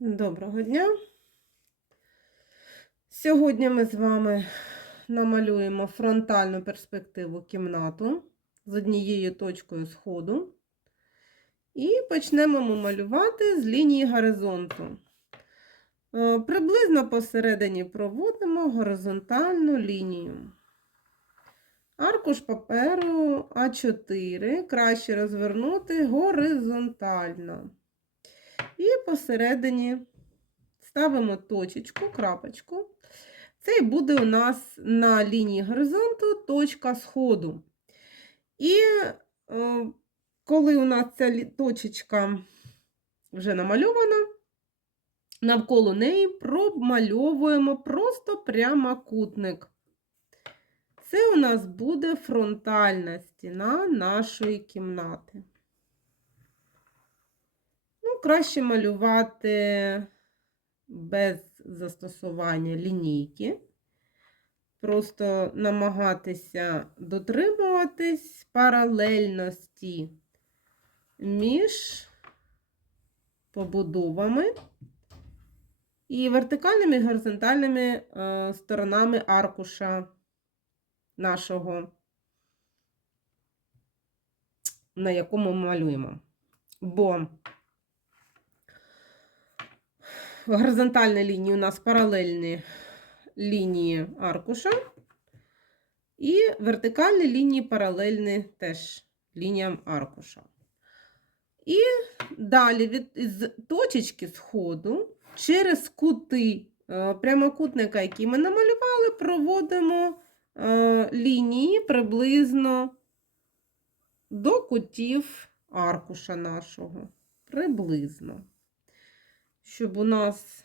Доброго дня. Сьогодні ми з вами намалюємо фронтальну перспективу кімнату з однією точкою сходу. І почнемо ми малювати з лінії горизонту. Е, Приблизно посередині проводимо горизонтальну лінію. Аркуш паперу А4 краще розвернути горизонтально. І посередині ставимо точечку, крапочку. Це буде у нас на лінії горизонту точка сходу. І е, коли у нас ця точечка вже намальована, навколо неї промальовуємо просто прямокутник. Це у нас буде фронтальна стіна нашої кімнати. Краще малювати без застосування лінійки. Просто намагатися дотримуватись паралельності між побудовами і вертикальними і горизонтальними е, сторонами аркуша нашого, на якому ми малюємо. Бо горизонтальні лінії у нас паралельні лінії аркуша, і вертикальні лінії паралельні теж лініям аркуша. І далі від з точечки сходу через кути е, прямокутника, який ми намалювали, проводимо е, лінії приблизно до кутів аркуша нашого. Приблизно щоб у нас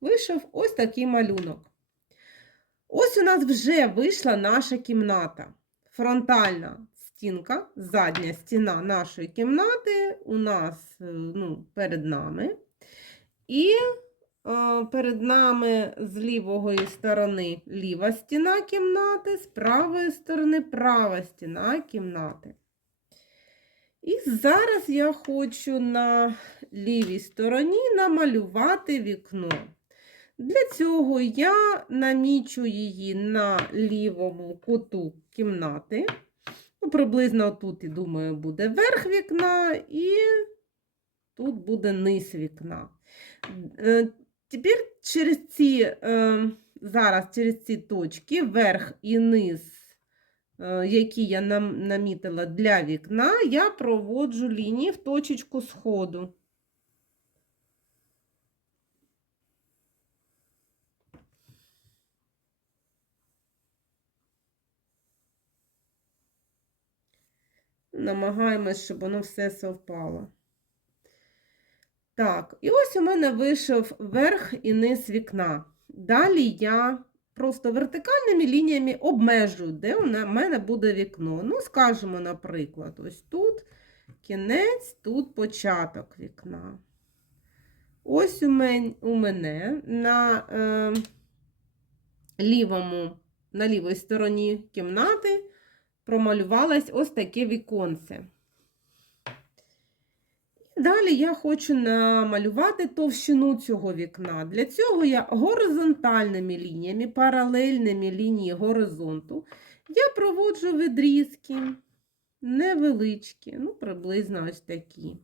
вийшов ось такий малюнок. Ось у нас вже вийшла наша кімната. Фронтальна стінка, задня стіна нашої кімнати у нас е, ну, перед нами. І е, перед нами з лівої сторони ліва стіна кімнати, з правої сторони права стіна кімнати. І зараз я хочу на лівій стороні намалювати вікно. Для цього я намічу її на лівому куту кімнати. Ну, приблизно тут, я думаю, буде верх вікна, і тут буде низ вікна. Е, Тепер через ці, е, зараз через ці точки, верх і низ які я нам намітила для вікна, я проводжу лінії в точечку сходу. Намагаємось, щоб воно все совпало. Так, і ось у мене вийшов верх і низ вікна. Далі я просто вертикальними лініями обмежую, де у мене буде вікно. Ну, скажімо, наприклад, ось тут кінець, тут початок вікна. Ось у мен- у мене на е, лівому, на лівій стороні кімнати промалювалось ось таке віконце. Далі я хочу намалювати товщину цього вікна. Для цього я горизонтальними лініями, паралельними лінії горизонту, я проводжу відрізки невеличкі, ну, приблизно ось такі.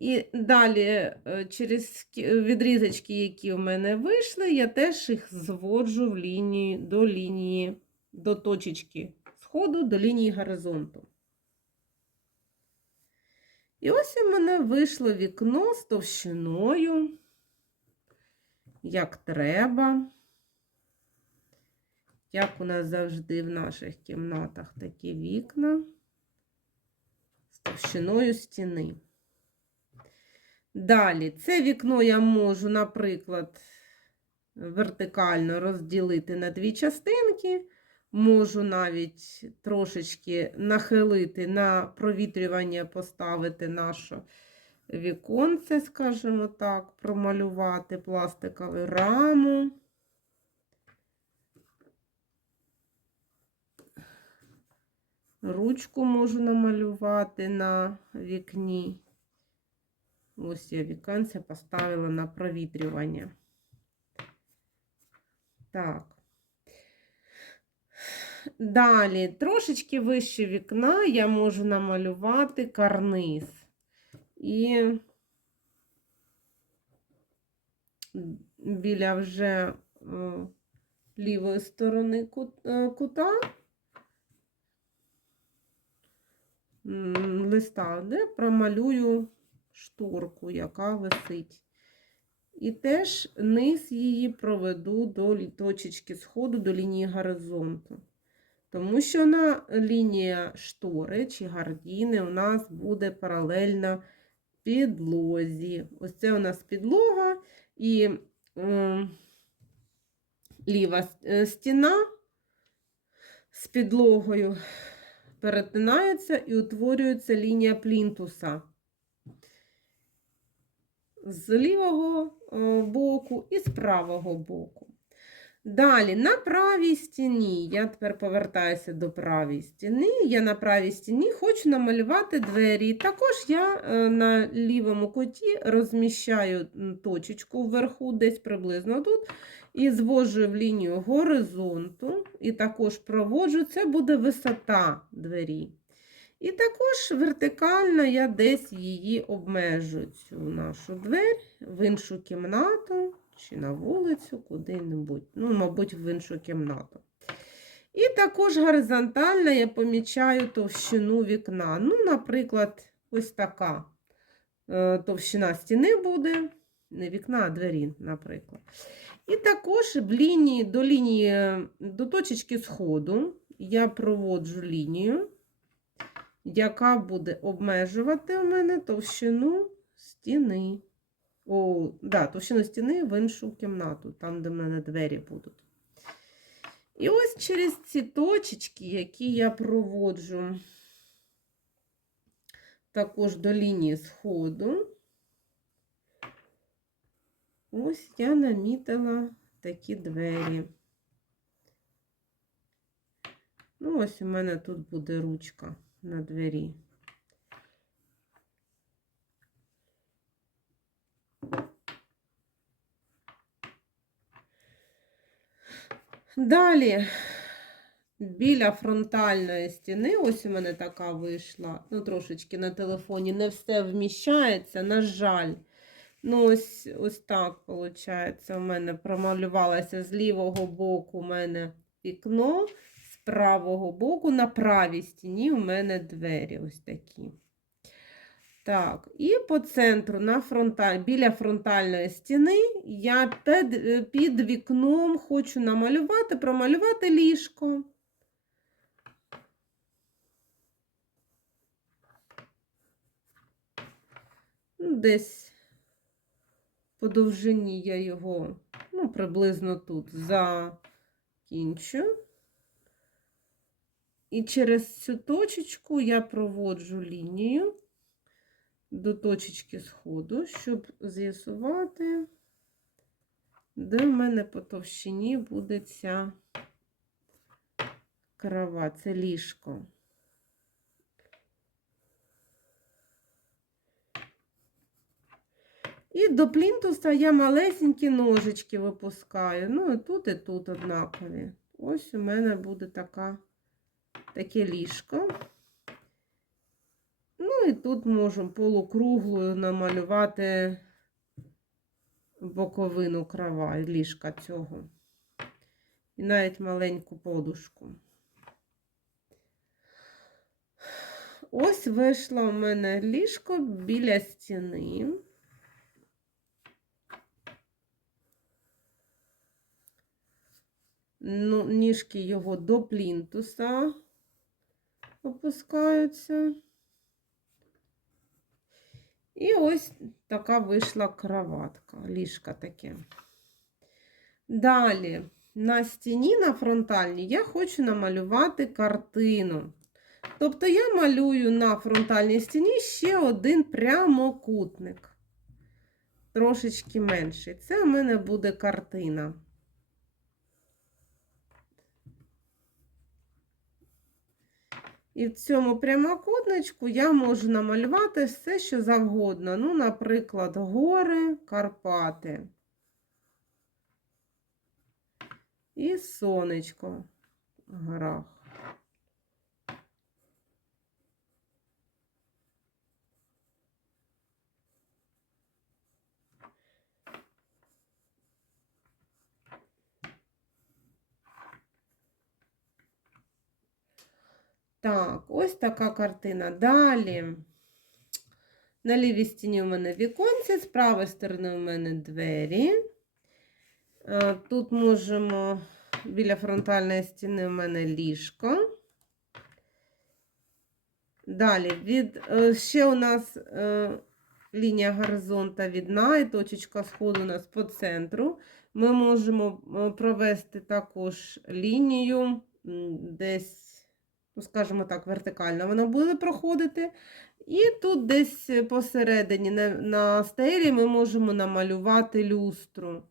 І далі е, через відрізочки, які в мене вийшли, я теж їх зводжу в лінію, до лінії, до точечки сходу, до лінії горизонту. І ось у мене вийшло вікно з товщиною, як треба. Як у нас завжди в наших кімнатах такі вікна з товщиною стіни. Далі, це вікно я можу, наприклад, вертикально розділити на дві частинки. Можу навіть трошечки нахилити на провітрювання, поставити наше віконце, скажімо так, промалювати пластикову раму. Ручку можу намалювати на вікні. Ось я віконце поставила на провітрювання. Так. Далі, трошечки вище вікна я можу намалювати карниз. І біля вже е, лівої сторони е, кута листа, де промалюю шторку, яка висить. І теж низ її проведу до точечки сходу, до лінії горизонту. Тому що на лінія штори чи гардіни у нас буде паралельна підлозі. Ось це у нас підлога і е, ліва е, стіна з підлогою перетинається і утворюється лінія плінтуса з лівого е, боку і з правого боку. Далі, на правій стіні, я тепер повертаюся до правої стіни. Я на правій стіні хочу намалювати двері. Також я е, на лівому куті розміщаю точечку вверху, десь приблизно тут, і звожу в лінію горизонту, і також проводжу, це буде висота двері. І також вертикально я десь її обмежу, цю нашу двері в іншу кімнату чи на вулицю, куди-небудь. Ну, мабуть, в іншу кімнату. І також горизонтально я помічаю товщину вікна. Ну, наприклад, ось така е, товщина стіни буде, не вікна, а двері, наприклад. І також в лінії, до лінії, до точечки сходу я проводжу лінію, яка буде обмежувати у мене товщину стіни. О, да, товщину стіни в іншу кімнату, там, де в мене двері будуть. І ось через ці точечки, які я проводжу також до лінії сходу, ось я намітила такі двері. Ну, ось у мене тут буде ручка на двері. Далі, біля фронтальної стіни, ось у мене така вийшла, ну, трошечки на телефоні не все вміщається, на жаль. Ну, ось, ось так, виходить, у мене промалювалося з лівого боку у мене вікно, з правого боку, на правій стіні у мене двері ось такі. Так, і по центру на фронталь, біля фронтальної стіни я під, під вікном хочу намалювати, промалювати ліжко. Ну, Десь по довжині я його, ну, приблизно тут закінчу. І через цю точечку я проводжу лінію до точечки сходу, щоб з'ясувати, де в мене по товщині буде ця кровать, це ліжко. І до плінтуса я малесенькі ножички випускаю. Ну, і тут, і тут однакові. Ось у мене буде така, таке ліжко. Ну і тут можу полукруглою намалювати боковину крава, ліжка цього. І навіть маленьку подушку. Ось вийшло у мене ліжко біля стіни. Ну, ніжки його до плінтуса опускаються. І ось така вийшла кроватка, ліжка таке. Далі, на стіні на фронтальній я хочу намалювати картину. Тобто я малюю на фронтальній стіні ще один прямокутник. Трошечки менший. Це у мене буде картина. І в цьому прямокутничку я можу намалювати все, що завгодно. Ну, наприклад, гори, Карпати. І сонечко в горах. Так, ось така картина. Далі. На лівій стіні у мене віконці, з правої сторони у мене двері. Е, Тут можемо біля фронтальної стіни у мене ліжко. Далі від, е, ще у нас е, лінія горизонта відна і точечка сходу у нас по центру. Ми можемо провести також лінію десь, ну, скажімо так, вертикально вона буде проходити. І тут десь посередині на, на стелі ми можемо намалювати люстру.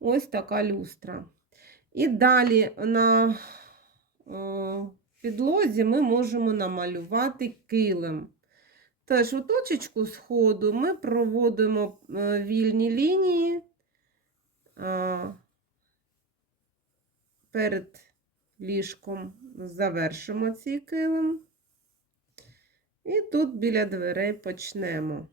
Ось така люстра. І далі на підлозі ми можемо намалювати килим. Теж у точечку сходу ми проводимо е, вільні лінії перед ліжком завершимо цей килим. І тут біля дверей почнемо.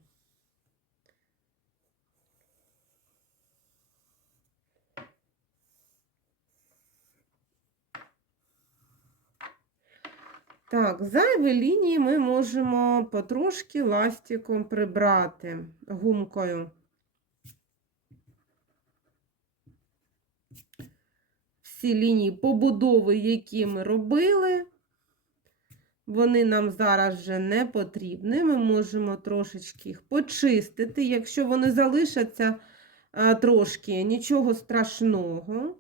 Так, зайві лінії ми можемо потрошки ластиком прибрати гумкою. Всі лінії побудови, які ми робили, вони нам зараз вже не потрібні. Ми можемо трошечки їх почистити. Якщо вони залишаться трошки, нічого страшного.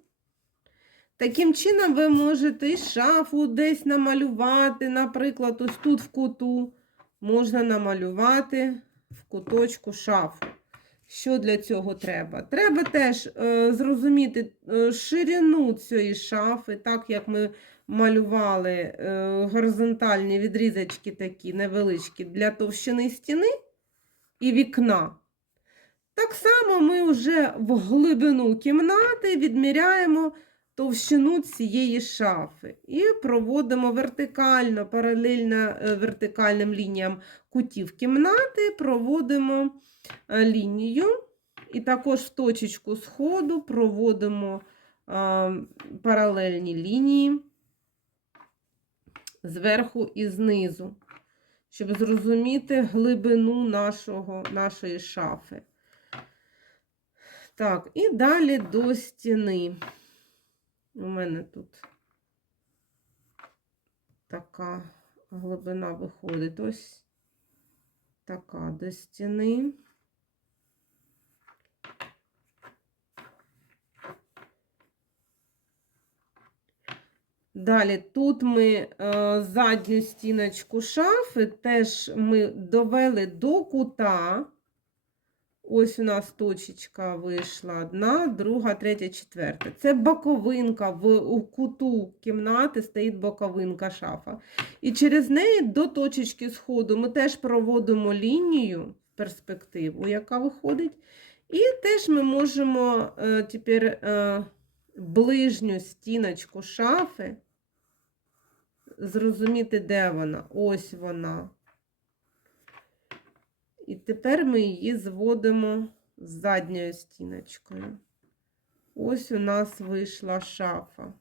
Таким чином, ви можете і шафу десь намалювати, наприклад, ось тут в куту можна намалювати в куточку шафу. Що для цього треба? Треба теж е, зрозуміти е, ширину цієї шафи, так як ми малювали е, горизонтальні відрізочки такі невеличкі для товщини стіни і вікна. Так само ми вже в глибину кімнати відміряємо товщину цієї шафи і проводимо вертикально, паралельно е, вертикальним лініям кутів кімнати, проводимо е, лінію, і також в точечку сходу проводимо паралельні лінії зверху і знизу, щоб зрозуміти глибину нашого, нашої шафи. Так, і далі до стіни. У мене тут така глибина виходить. Ось така до стіни. Далі тут ми е, задню стіночку шафи теж ми довели до кута. Ось у нас точечка вийшла одна, друга, третя, четверта. Це боковинка. В у куту кімнати стоїть боковинка шафа. І через неї до точечки сходу ми теж проводимо лінію перспективу, яка виходить. І теж ми можемо е, тепер е, ближню стіночку шафи зрозуміти, де вона. Ось вона. І тепер ми її зводимо з задньою стіночкою. Ось у нас вийшла шафа.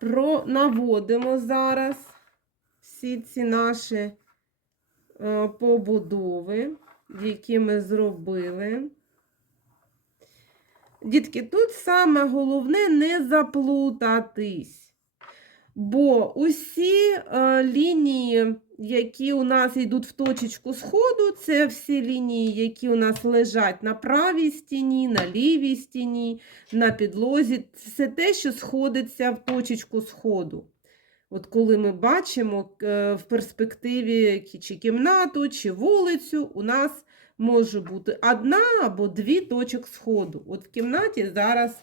Про... Наводимо зараз всі ці наші е, побудови, які ми зробили. Дітки, тут саме головне не заплутатись. Бо усі е, лінії, які у нас йдуть в точечку сходу, це всі лінії, які у нас лежать на правій стіні, на лівій стіні, на підлозі. Це те, що сходиться в точечку сходу. От коли ми бачимо е, в перспективі чи кімнату, чи вулицю, у нас може бути одна або дві точок сходу. От в кімнаті зараз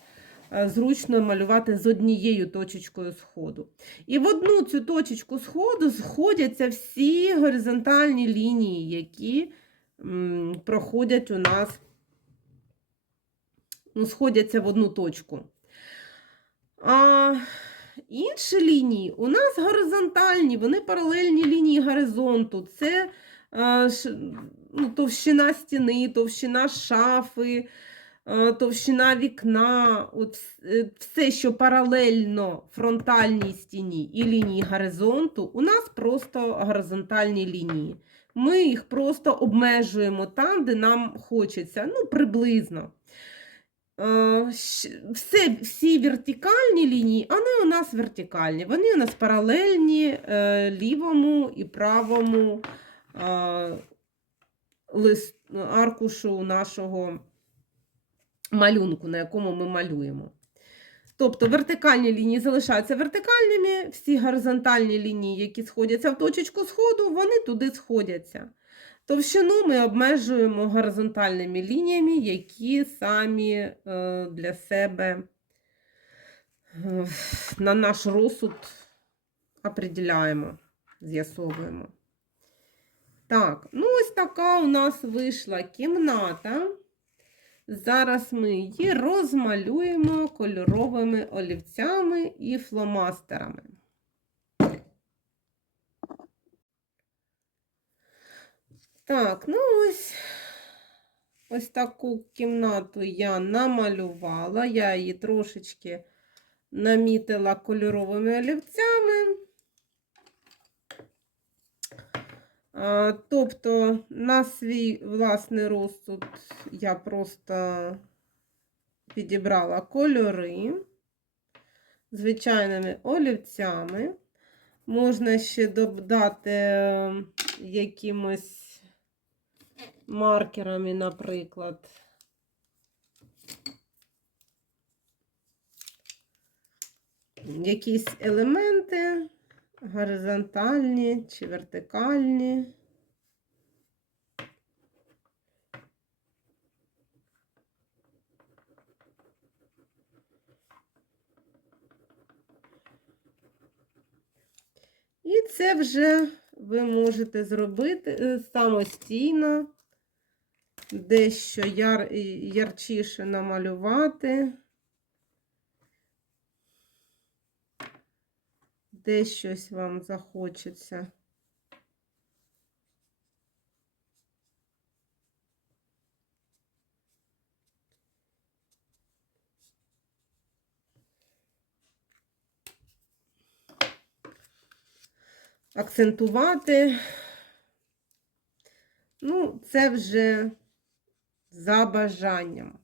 зручно малювати з однією точечкою сходу. І в одну цю точечку сходу сходяться всі горизонтальні лінії, які проходять у нас, ну, сходяться в одну точку. А інші лінії у нас горизонтальні, вони паралельні лінії горизонту. Це ш- ну, товщина стіни, товщина шафи, товщина вікна, от е, все, що паралельно фронтальній стіні і лінії горизонту, у нас просто горизонтальні лінії. Ми їх просто обмежуємо там, де нам хочеться, ну, приблизно. Е, Все, всі вертикальні лінії, вони у нас вертикальні, вони у нас паралельні е, лівому і правому е, аркушу нашого малюнку, на якому ми малюємо. Тобто вертикальні лінії залишаються вертикальними, всі горизонтальні лінії, які сходяться в точечку сходу, вони туди сходяться. Товщину ми обмежуємо горизонтальними лініями, які самі е, для себе е, на наш розсуд определяємо, з'ясовуємо. Так, ну ось така у нас вийшла кімната. Зараз ми її розмалюємо кольоровими олівцями і фломастерами. Так, ну ось ось таку кімнату я намалювала. Я її трошечки намітила кольоровими олівцями. А, Тобто на свій власний розсуд я просто підібрала кольори звичайними олівцями. Можна ще додати е, якимось маркерами, наприклад. Якісь елементи горизонтальні чи вертикальні. І це вже ви можете зробити е, самостійно, дещо яр, ярчіше намалювати, де щось вам захочеться. акцентувати. Ну, це вже за бажанням.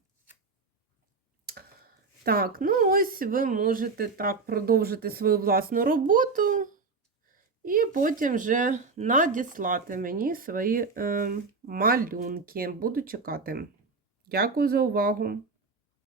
Так, ну ось ви можете так продовжити свою власну роботу і потім вже надіслати мені свої е, малюнки. Буду чекати. Дякую за увагу!